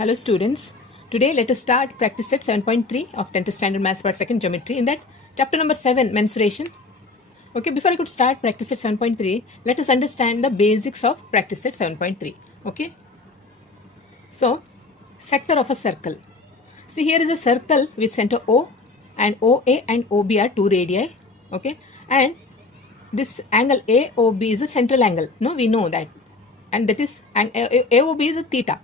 Hello students, today let us start practice set 7.3 of 10th standard maths part 2nd geometry. In that chapter number 7 mensuration. Okay, before I could start practice set 7.3, let us understand the basics of practice set 7.3. Okay, so sector of a circle. See, here is a circle with center O, and OA and OB are two radii. Okay, and this angle AOB is a central angle. No, we know that, and that is AOB is a theta.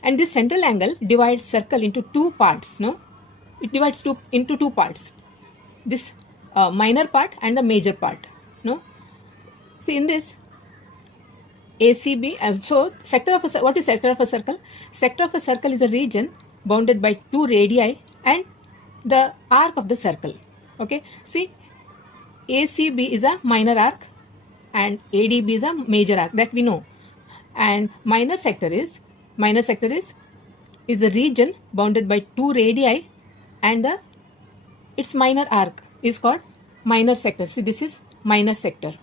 And this central angle divides circle into two parts. No, it divides into two parts. This minor part and the major part. No, see in this ACB. So sector of a, what is sector of a circle? Sector of a circle is a region bounded by two radii and the arc of the circle. Okay, see, ACB is a minor arc and ADB is a major arc, that we know. And minor sector is a region bounded by two radii and its minor arc is called minor sector. See, this is minor sector.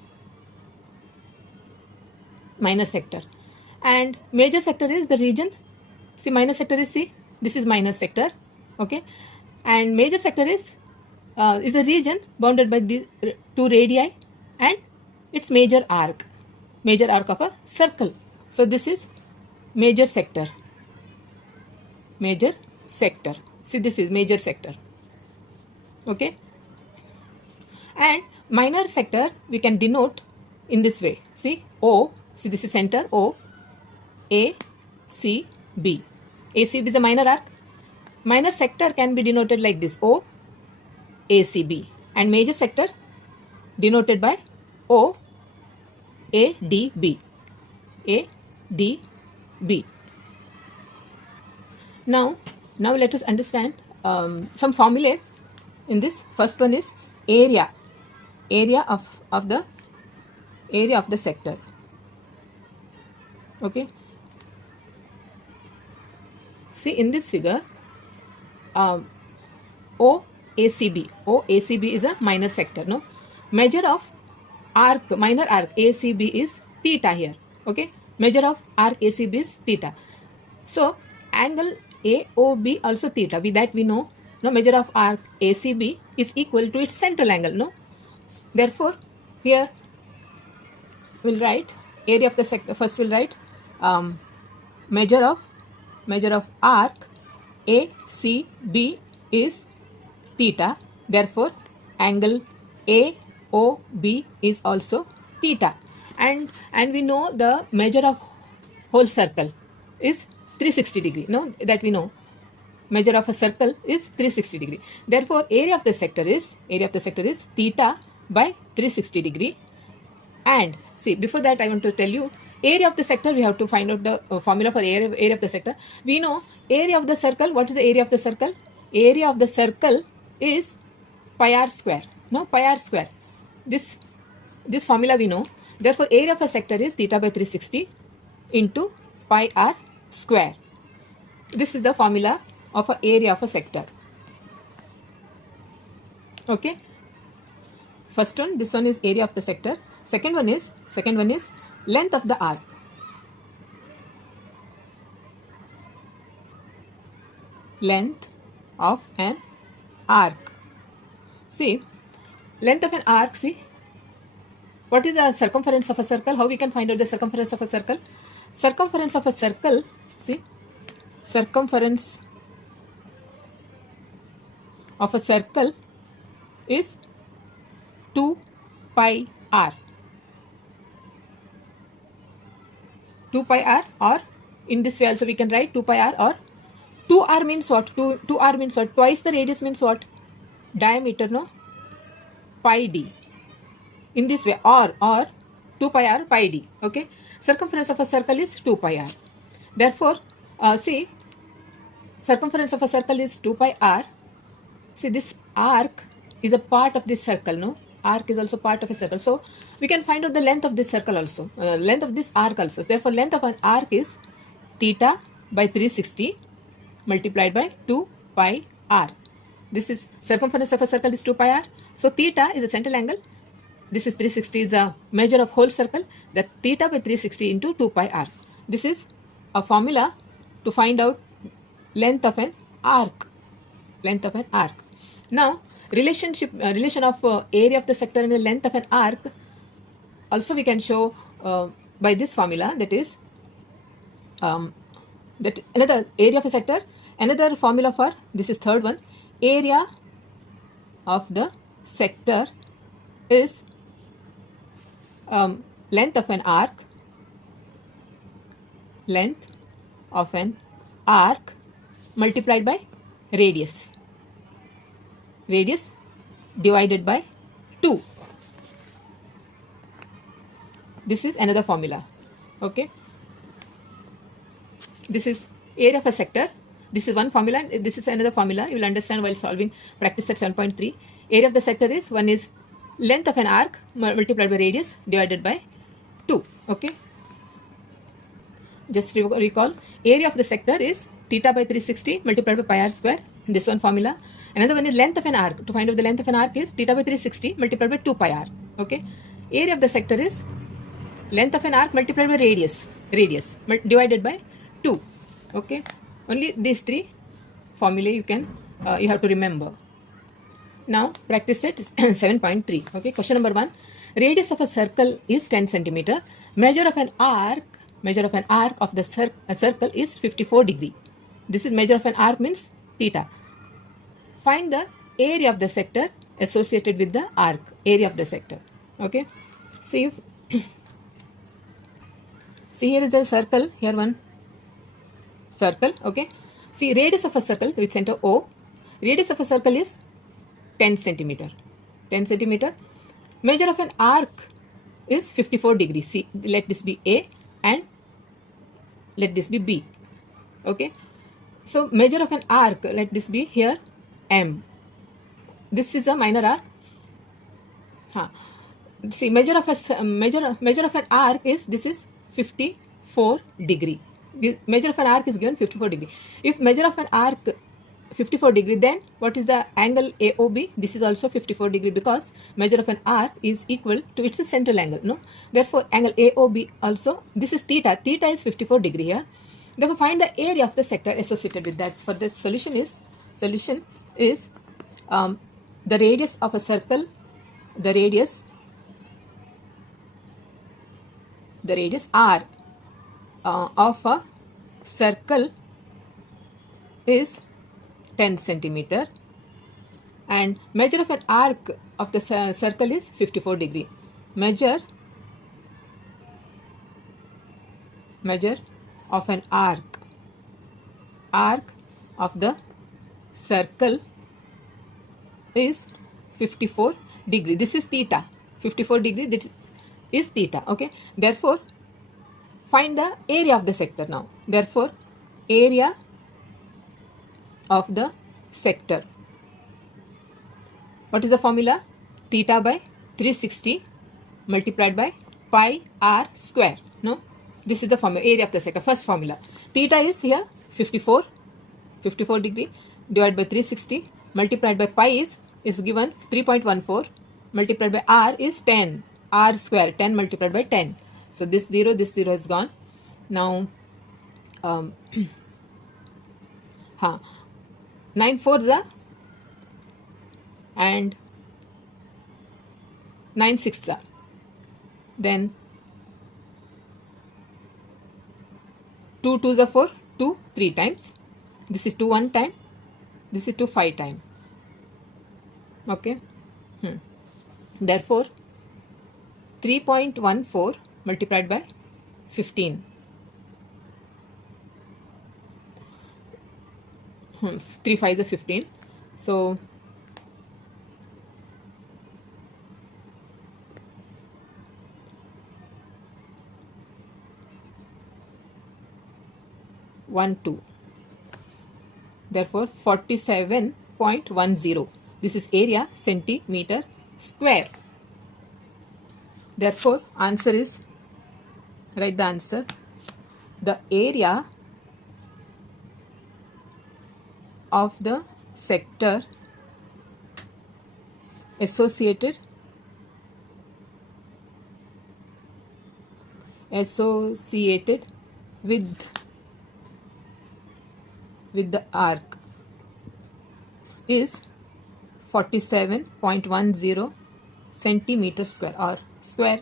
And major sector is the region. See, minor sector is, see, this is minor sector. Okay, and major sector is a region bounded by the two radii and its major arc of a circle. So this is major sector. See, this is major sector. Okay, and minor sector we can denote in this way. See, O, see, this is center O, A, C, B. ACB is a minor arc. Minor sector can be denoted like this, O, ACB, and major sector denoted by O, ADB. Now let us understand some formulae in this. First one is area of the sector. Okay, see in this figure, OACB is a minor sector. No, measure of arc, minor arc ACB is theta here. Okay, measure of arc ACB is theta. So angle AOB also theta. With that we know. No, measure of arc ACB is equal to its central angle. No, therefore here we'll write area of the sector. First we'll write measure of arc ACB is theta. Therefore angle AOB is also theta. And we know the measure of whole circle is 360 degree. No, that we know. Measure of a circle is 360 degree. Therefore area of the sector is theta by 360 degree. And see, before that I want to tell you, area of the sector, we have to find out the formula for area of the sector. We know area of the circle. What is the area of the circle? Area of the circle is pi r square. No, pi r square. This formula we know. Therefore area of a sector is theta by 360 into pi r square. This is the formula of an area of a sector. Okay, first one, this one is area of the sector. Second one is length of the arc. Length of an arc. See, length of an arc. See, what is the circumference of a circle? How we can find out the circumference of a circle? Circumference of a circle, see, circumference of a circle is 2 pi r. 2 pi r, or in this way also we can write 2 pi r, or 2r means what? 2r means what? Twice the radius means what? Diameter, no? Pi d. In this way, or 2 pi r pi d. Okay, circumference of a circle is 2 pi r. Therefore see, circumference of a circle is 2 pi r. See, this arc is a part of this circle. No, arc is also part of a circle. So we can find out the length of this circle also, length of this arc also. Therefore length of an arc is theta by 360 multiplied by 2 pi r. This is circumference of a circle is 2 pi r. So theta is a central angle. This is 360 is a measure of whole circle. That theta by 360 into 2 pi r. This is a formula to find out length of an arc. Length of an arc. Now, relation of area of the sector and the length of an arc also we can show by this formula, that is that another area of a sector, another formula for this is third one, area of the sector is length of an arc, length of an arc multiplied by radius, radius divided by 2. This is another formula. Okay, this is area of a sector. This is one formula, this is another formula you will understand while solving practice set 7.3. Area of the sector is, one is length of an arc multiplied by radius divided by 2. Okay, just recall, area of the sector is theta by 360 multiplied by pi r square, this one formula. Another one is length of an arc. To find out the length of an arc is theta by 360 multiplied by 2 pi r. Okay, area of the sector is length of an arc multiplied by radius divided by 2. Okay, only these three formulae you can you have to remember. Now practice set 7.3. Okay, question number 1. Radius of a circle is 10 centimeter. Measure of an arc of the circle is 54 degree. This is measure of an arc, means theta. Find the area of the sector associated with the arc, area of the sector. Okay, see if see, here is a circle, here one circle. Okay, see, radius of a circle with center O, radius of a circle is 10 centimeter. 10 centimeter. Measure of an arc is 54 degrees. See, let this be A and let this be B. Okay, so measure of an arc, let this be here M. This is a minor arc. See, measure of an arc is, this is 54 degree. The measure of an arc is given 54 degree. If measure of an arc 54 degree, then what is the angle AOB? This is also 54 degree, because measure of an arc is equal to its central angle. No, therefore angle AOB also, this is theta. Theta is 54 degree here. Therefore find the area of the sector associated with that. For the solution is the radius of a circle, the radius R of a circle is 10 centimeter, and measure of an arc of the circle is 54 degree. Measure of an arc of the circle is 54 degree. This is theta. 54 degree, this is theta. Okay, therefore find the area of the sector now. Therefore area of the sector, what is the formula? Theta by 360 multiplied by pi r square. No, this is the formula, area of the sector. First formula, theta is here 54 degree divided by 360 multiplied by pi is given 3.14 multiplied by r is 10, r square, 10 multiplied by 10. So this 0 has gone. Now 9 fours are and 9 sixths are. Then 2 twos are 4, 2 3 times. This is 2 1 time. This is 2 5 time. Okay. Therefore 3.14 multiplied by 15. 3 5s are 15. So one 2. Therefore 47.10. This is area centimeter square. Therefore answer is, write the answer, the area of the sector associated with with the arc is 47.10 centimeter square or square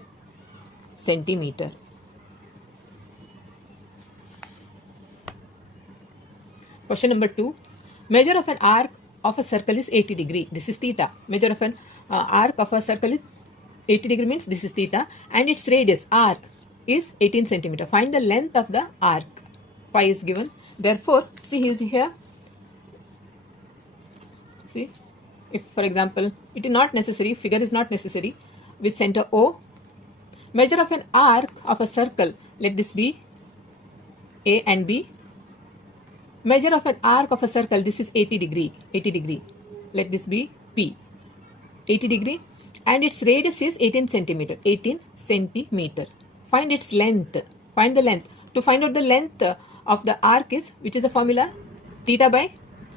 centimeter. Question number 2. Measure of an arc of a circle is 80 degree. This is theta. Measure of an arc of a circle is 80 degree means this is theta, and its radius arc is 18 centimeter. Find the length of the arc. Pi is given. Therefore, see he is here. See, if for example it is not necessary, figure is not necessary, with center O. Measure of an arc of a circle, let this be A and B. Measure of an arc of a circle, this is 80 degree, let this be P, 80 degree, and its radius is 18 centimeter. Find its length, find the length. To find out the length of the arc is, which is the formula, theta by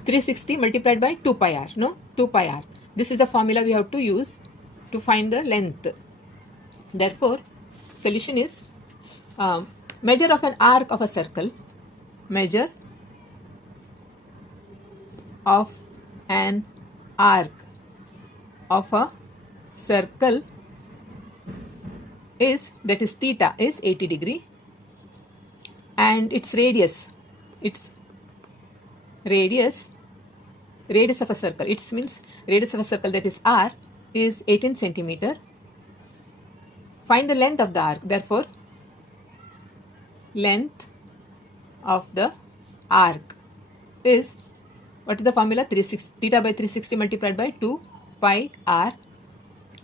360 multiplied by 2 pi r, no, 2 pi r. This is the formula we have to use to find the length. Therefore, solution is measure of an arc of a circle, measure of an arc of a circle is, that is theta is 80 degree, and its radius of a circle, it means radius of a circle, that is r, is 18 centimeter. Find the length of the arc. Therefore, length of the arc is, what is the formula? Theta by 360 multiplied by 2 pi r.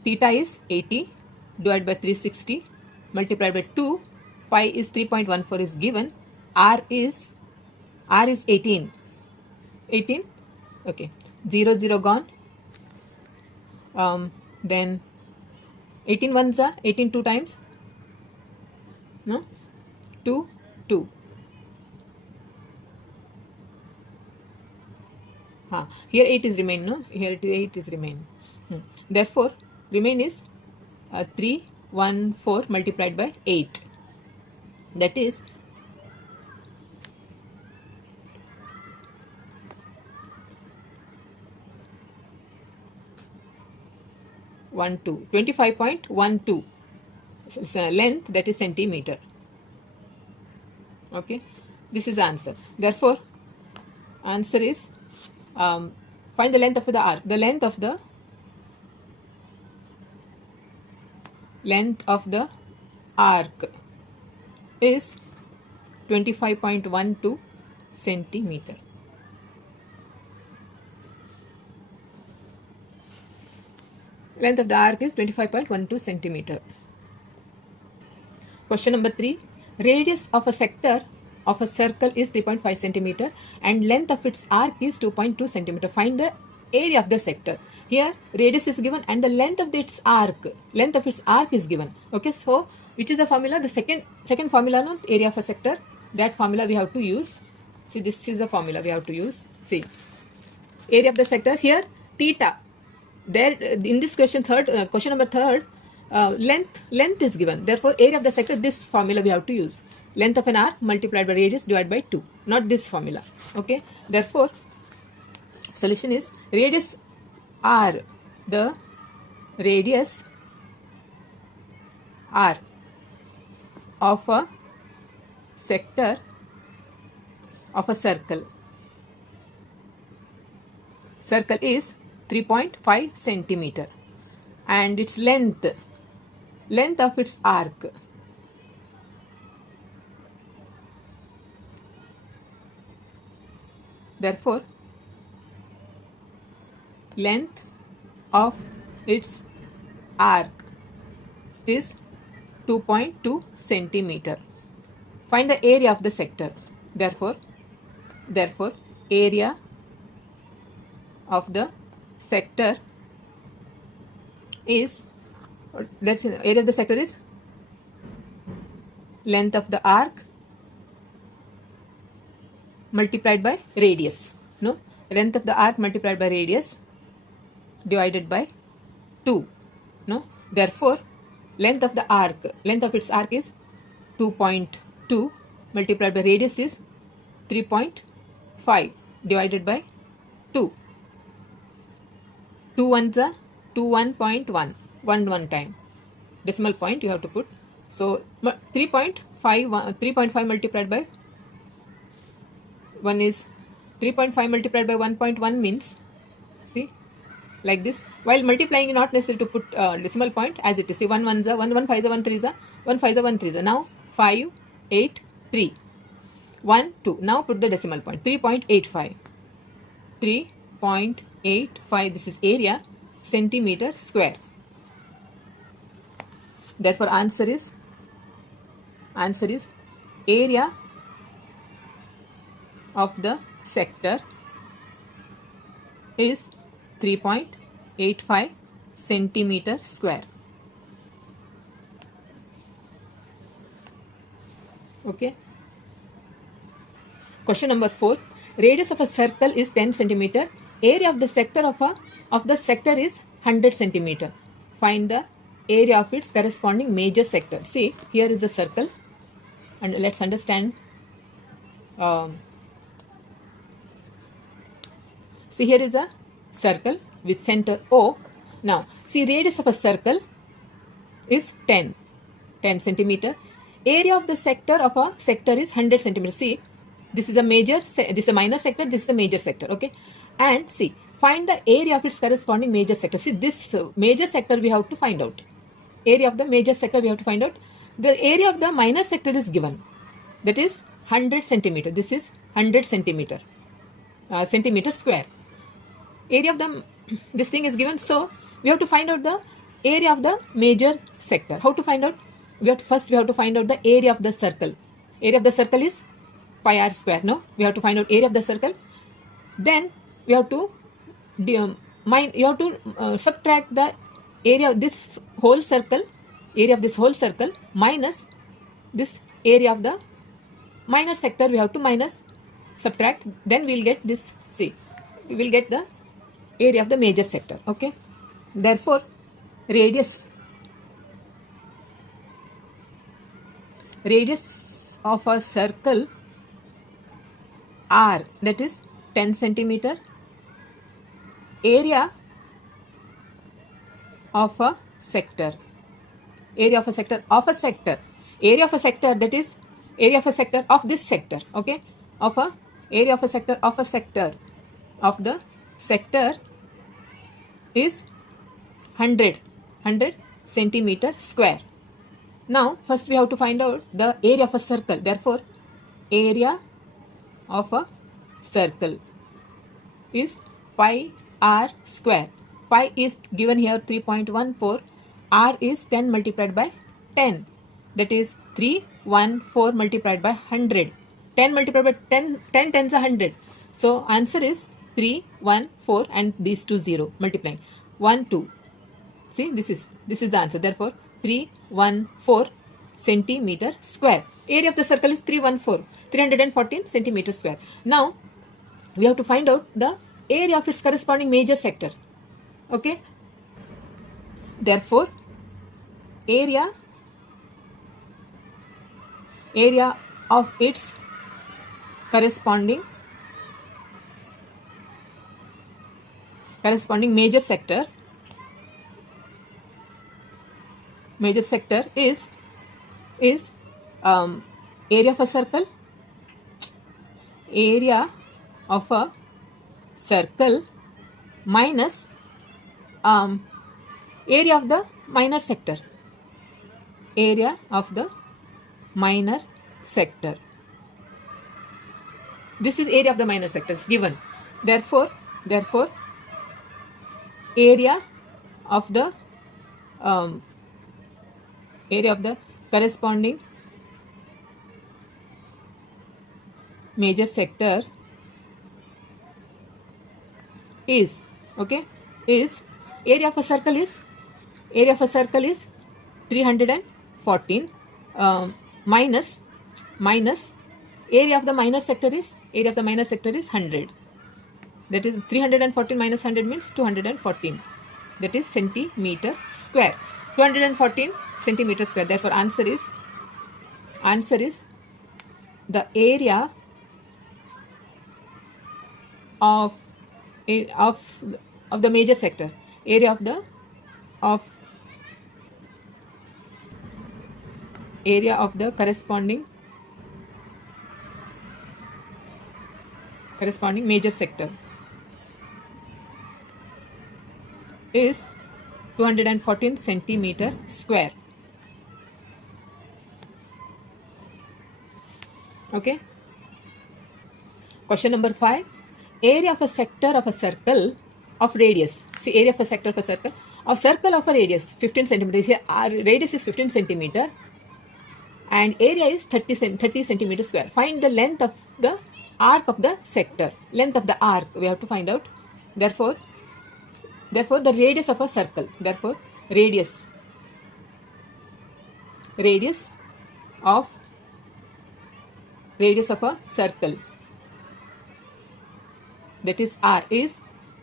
Theta is 80 divided by 360 multiplied by 2. Pi is 3.14 is given. R is 18. Okay. 0 0 gone. Then 18 ones are 18 two times. No? 2 2. Here 8 is remain, no? Here 8 is remain. Therefore, remain is 314 multiplied by 8. That is 25.12 length, that is centimeter. Okay, this is the answer. Therefore, answer is find the length of the arc. The length of the arc is 25.12 centimeter. Length of the arc is 25.12 centimeter. Question number 3. Radius of a sector of a circle is 3.5 centimeter and length of its arc is 2.2 centimeter. Find the area of the sector. Here radius is given and the length of its arc is given. Okay, so which is the formula? The second formula, no, area of a sector. That formula we have to use. See, this is the formula we have to use. See, area of the sector, here theta. There in this question question number 3, length is given. Therefore, area of the sector, this formula we have to use. Length of an arc multiplied by radius divided by 2. Not this formula. Okay. Therefore, solution is radius r. The radius r of a sector of a circle is 3.5 centimeter and its length of its arc therefore length of its arc is 2.2 centimeter. Find the area of the sector. Therefore area of the sector is, area of the sector is length of the arc multiplied by radius. No, length of the arc multiplied by radius divided by 2. No, therefore length of its arc is 2.2 multiplied by radius is 3.5. divided by 2. 2 ones are 21.1, 1 time. Decimal point you have to put. So 3.5 multiplied by 1 is 3.5 multiplied by 1.1 means, see, like this. While multiplying, not necessary to put decimal point as it is. See, 1 1 1 1 5 1 3 1 5 1 3. Now 5 8 3 1 2. Now put the decimal point. 3.85. 3.85. This is area centimeter square. Therefore, answer is area of the sector is 3.85 centimeter square. Okay. Question number 4. Radius of a circle is 10 centimeter. Area of the sector of the sector is 100 centimeter. Find the area of its corresponding major sector. See, here is a circle, and let's understand. See, here is a circle with center O. Now, see, radius of a circle is 10 centimeter. Area of the sector of a sector is 100 centimeter. See, this is a major, this is a minor sector, this is a major sector. Okay, and see, find the area of its corresponding major sector. See, this major sector we have to find out. Area of the major sector we have to find out. The area of the minor sector is given. That is 100 centimeter. This is 100 centimeter. Centimeter square. Area of the this thing is given. So we have to find out the area of the major sector. How to find out? First we have to find out the area of the circle. Area of the circle is pi r square. No, we have to find out area of the circle. Then we have to subtract the area of this whole circle, minus this area of the minor sector. We have to subtract. Then we will get this. See, we will get the area of the major sector. Okay. Therefore, radius of a circle R, that is 10 centimeter. Area of a sector. Area of a sector that is area of a sector of this sector. Okay, area of a sector of the sector is 100 centimeter square. Now first we have to find out the area of a circle. Therefore, area of a circle is pi r square. Pi is given here 3.14. R is 10 multiplied by 10. That is 314 multiplied by 100. 10 multiplied by 10 tens are 100. So answer is 314 and these two 0 multiplying 1 2. See, this is the answer. Therefore 314 centimeter square. Area of the circle is 314 centimeter square. Now we have to find out the area of its corresponding major sector. Okay. Therefore, area of its corresponding major sector is area of a circle. Area of a circle minus area of the minor sector. Area of the minor sector. This is area of the minor sector is given. Therefore, area of the corresponding major sector is area of a circle is 314 minus area of the minor sector is 100. That is 314 minus 100 means 214. That is centimeter square. 214 centimeter square. Therefore, answer is the area of of the major sector, area of the corresponding major sector is 214 centimeter square. Okay. Question number 5. Area of a sector of a circle of radius. See, area of a sector of a circle. A circle of a radius 15 centimeters. Here, our radius is 15 centimeter and area is 30 centimeter square. Find the length of the arc of the sector. Length of the arc we have to find out. Therefore, the radius of a circle. Therefore, radius of a circle, that is R, is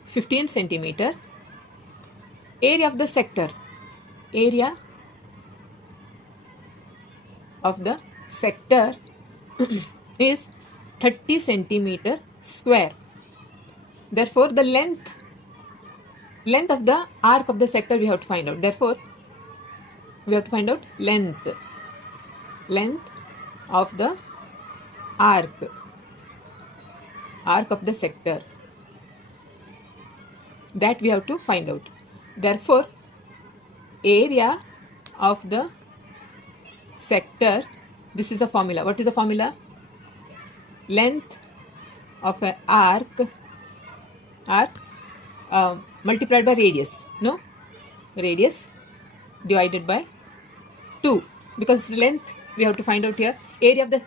15 centimeter. Area of the sector, area of the sector is 30 centimeter square. Therefore, the length of the arc of the sector we have to find out. Therefore, we have to find out length of the arc of the sector, that we have to find out. Therefore, area of the sector, this is a formula. What is the formula? Length of an arc multiplied by radius. No, radius divided by 2, because length we have to find out here. Area of the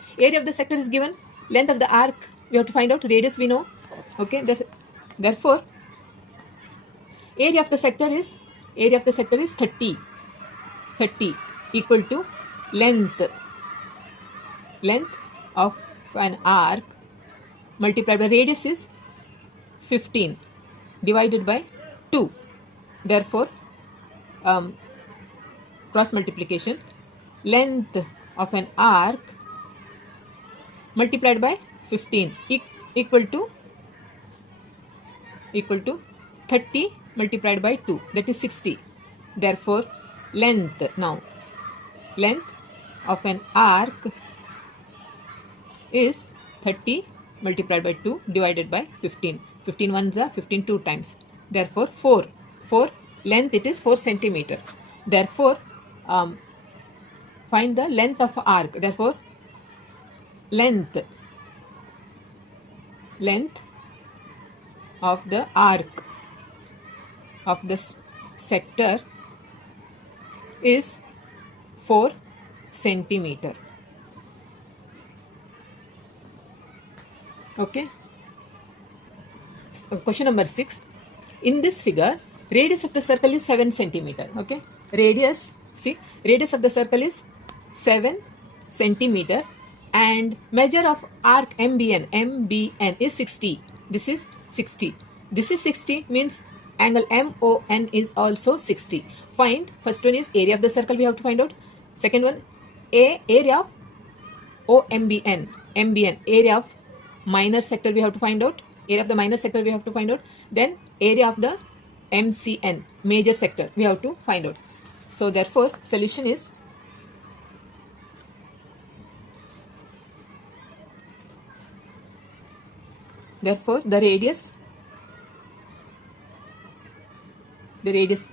sector is given. Length of the arc we have to find out. Radius we know. Okay. Therefore, area of the sector is 30 equal to length of an arc multiplied by radius is 15 divided by 2. Therefore, cross multiplication, length of an arc multiplied by 15 equal to 30 multiplied by 2, that is 60. Therefore, length of an arc is 30 multiplied by 2 divided by 15. 15 ones are 15 two times. Therefore, 4 length, it is 4 centimeter. Therefore, find the length of arc. Therefore, length of the arc of the sector is 4 centimeter. Okay. Question number 6. In this figure, radius of the circle is 7 centimeter. Okay. Radius of the circle is 7 centimeter and measure of arc MBN is 60. This is 60. This is 60 means angle MON is also 60. Find, first one is area of the circle we have to find out. Second one, area of OMBN. Area of minor sector we have to find out. Area of the minor sector we have to find out. Then area of the MCN, major sector, we have to find out. So therefore, solution is therefore the radius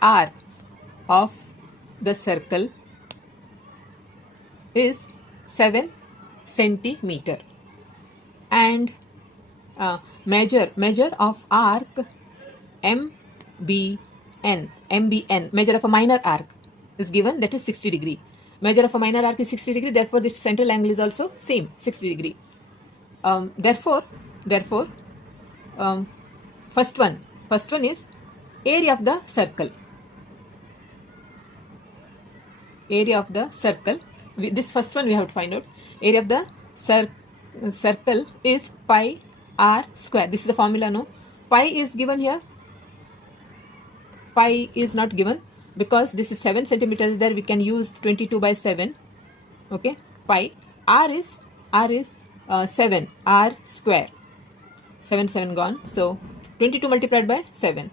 R of the circle is 7 centimeter and measure of arc MBN, measure of a minor arc is given, that is 60 degree. Measure of a minor arc is 60 degree. Therefore, the central angle is also same, 60 degree. Therefore, first one is area of the circle. Area of the circle. This first one we have to find out. Area of the circle is pi r square. This is the formula, no? Pi is given here. Pi is not given because this is 7 centimeters. There we can use 22 by 7. Okay. Pi. R is 7 r square. 7 gone. So 22 multiplied by 7,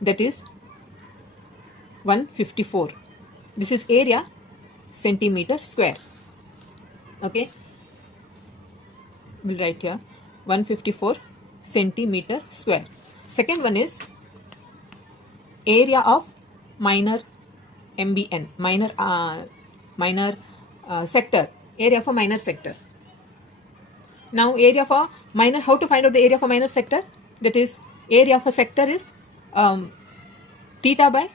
that is 154. This is area centimeter square. Okay, we'll write here 154 centimeter square. Second one is area of minor MBN, minor sector, area of a minor sector. Now area for minor, how to find out the area for minor sector? That is, area of a sector is theta by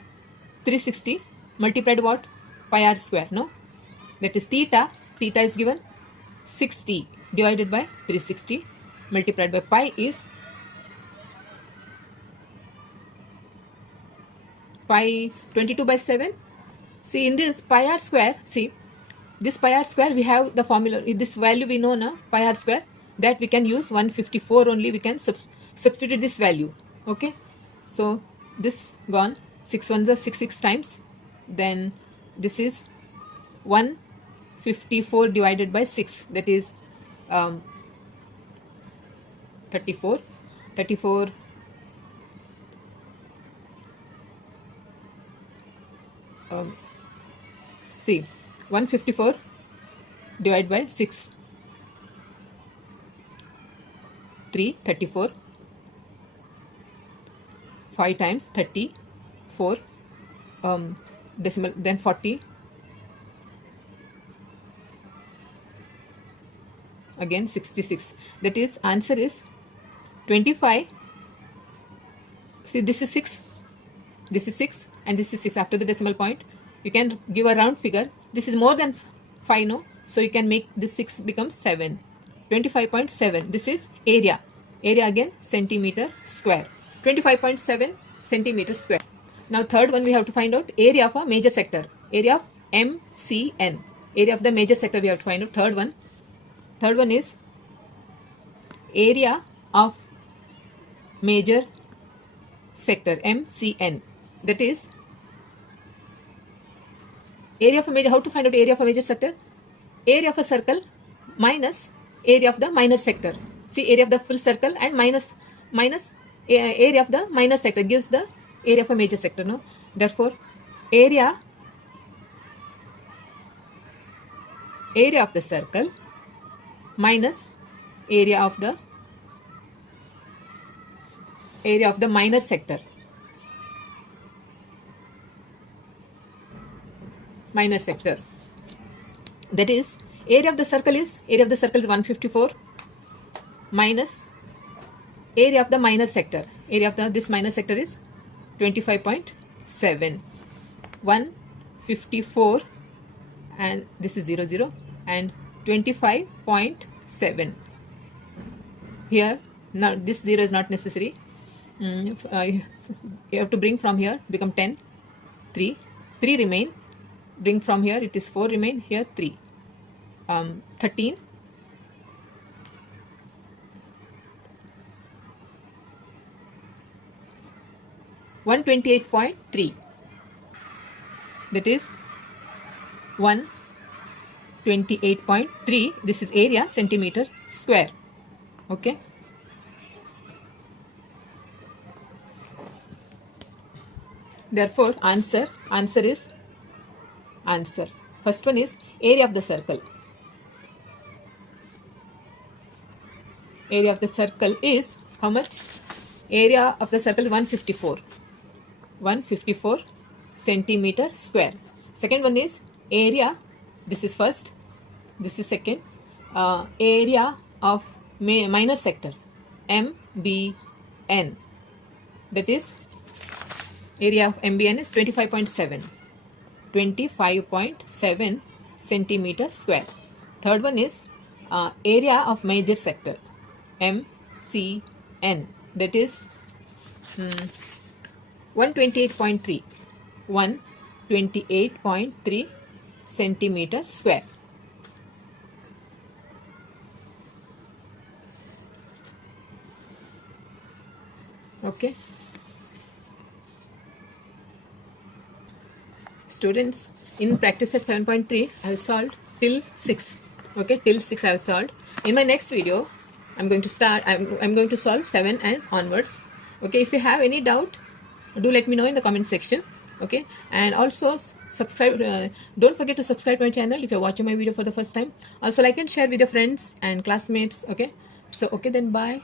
360 multiplied what? Pi r square, no? That is theta is given 60 divided by 360 multiplied by pi is pi 22 by 7. See, in this pi r square, see, this pi r square, we have the formula, this value we know now, pi r square, that we can use 154 only, we can substitute this value. Okay, so this gone, 6 ones are 6 times, then this is 154 divided by 6, that is 34 see, 154 divided by 6, 34, 5 times 34, decimal, then 40, again 66. That is, answer is 25. See, this is 6, this is 6, and this is 6 after the decimal point. You can give a round figure. This is more than 5, no? So you can make this 6 becomes 7. 25.7. This is area. Area again centimeter square. 25.7 centimeter square. Now third one we have to find out area of a major sector. Area of MCN. Area of the major sector we have to find out. Third one is area of major sector, MCN. That is area of a major. How to find out area of a major sector? Area of a circle minus area of the minor sector. See, area of the full circle and minus area of the minor sector gives the area of a major sector, no? Therefore, area of the circle minus area of the minor sector. Minor sector. That is, area of the circle is 154 minus area of the minor sector. Area of this minor sector is 25.7. 154 and this is 00 and 25.7. Here, now this 0 is not necessary. You have to bring from here, become 10, 3 remain. Bring from here, it is 4 remain, here 3. 13. 128.3. That is 128.3. This is area centimeter square. Okay. Therefore, answer is first one is area of the circle. Area of the circle is how much? Area of the circle 154. 154 centimeter square. Second one is area. This is first. This is second. Area of minor sector. MBN. That is, area of MBN is 25.7. 25.7 centimeter square. Third one is area of major sector, MCN. That is 128.3. 128.3 centimeter square. Okay. Students, in practice set 7.3, I have solved till 6. Okay, till 6 I have solved. In my next video, I'm going to start. I'm going to solve 7 and onwards. Okay, if you have any doubt, do let me know in the comment section. Okay, and also subscribe. Don't forget to subscribe to my channel if you're watching my video for the first time. Also, like and share with your friends and classmates. Okay, so okay then, bye.